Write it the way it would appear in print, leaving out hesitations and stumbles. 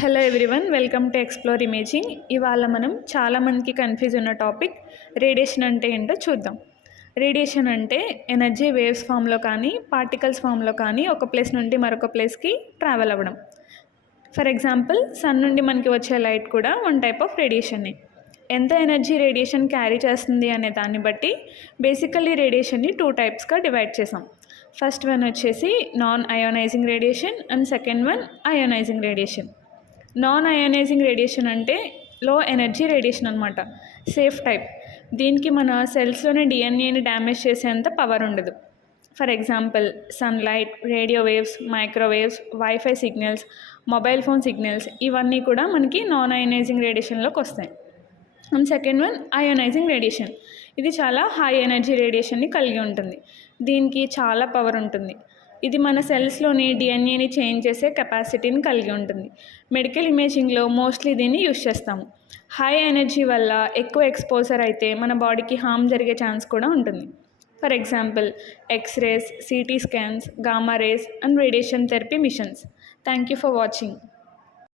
Hello everyone, welcome to explore imaging. ఇవాళ మనం చాలామందికి కన్ఫ్యూజ్ ఉన్న టాపిక్ రేడియేషన్ అంటే ఏంటో చూద్దాం. రేడియేషన్ అంటే ఎనర్జీ వేవ్స్ ఫామ్లో కానీ పార్టికల్స్ ఫామ్లో కానీ ఒక ప్లేస్ నుండి మరొక ప్లేస్కి ట్రావెల్ అవ్వడం. ఫర్ ఎగ్జాంపుల్, సన్ నుండి మనకి వచ్చే లైట్ కూడా వన్ టైప్ ఆఫ్ రేడియేషనే. ఎంత ఎనర్జీ రేడియేషన్ క్యారీ చేస్తుంది అనే దాన్ని బట్టి బేసికల్లీ రేడియేషన్ని 2 టైప్స్గా డివైడ్ చేసాం. ఫస్ట్ వన్ వచ్చేసి non ionizing radiation and second one ionizing radiation. Non ionizing radiation అంటే లో ఎనర్జీ రేడియేషన్ అనమాట, సేఫ్ టైప్. దీనికి మన సెల్స్లోనే డిఎన్ఏని డ్యామేజ్ చేసేంత పవర్ ఉండదు. For example, sunlight, radio waves, microwaves, WiFi signals, mobile phone signals, ఇవన్నీ కూడా మనకి నాన్ అయోనైజింగ్ రేడియేషన్లోకి వస్తాయి. And second one ionizing radiation. ఇది చాలా హై ఎనర్జీ రేడియేషన్ని కలిగి ఉంటుంది. దీనికి చాలా పవర్ ఉంటుంది. ఇది మన సెల్స్లోని డిఎన్ఏని చేంజ్ చేసే కెపాసిటీని కలిగి ఉంటుంది. మెడికల్ ఇమేజింగ్లో మోస్ట్లీ దీన్ని యూస్ చేస్తాము. హై ఎనర్జీ వల్ల ఎక్కువ ఎక్స్పోజర్ అయితే మన బాడీకి హార్మ్ జరిగే ఛాన్స్ కూడా ఉంటుంది. For example, x rays, CT scans, gamma rays and radiation therapy machines. Thank you for watching.